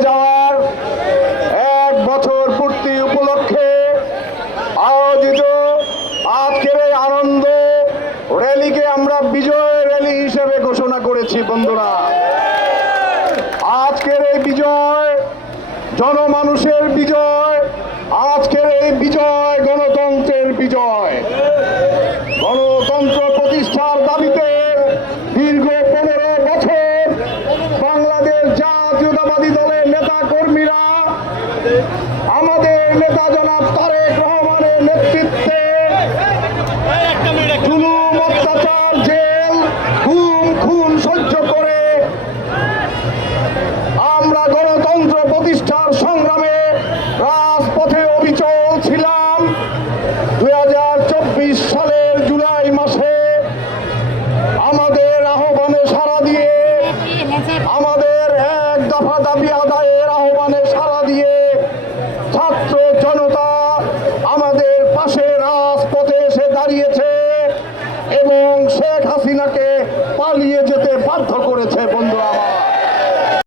যাওয়ার এক বছর পূর্তি উপলক্ষে আয়োজিত আজকের এই আনন্দ র্যালিকে আমরা বিজয় র্যালি হিসেবে ঘোষণা করেছি, বন্ধুরা। আজকের এই বিজয়, জনমানুষের বিজয়, আজকের এই বিজয় গণতন্ত্রের বিজয়। গণতন্ত্র প্রতিষ্ঠার জাতীয়তাবাদী দলের নেতা কর্মীরা আমাদের নেতা জনাব তারেক রহমানের নেতৃত্বে জেল গুম খুন সহ্য করে আমরা গণতন্ত্র প্রতিষ্ঠার সংগ্রামে রাজপথে অবিচল ছিলাম। দুই আহ্বানে সাড়া দিয়ে ছাত্র জনতা আমাদের পাশে রাজপথে এসে দাঁড়িয়েছে।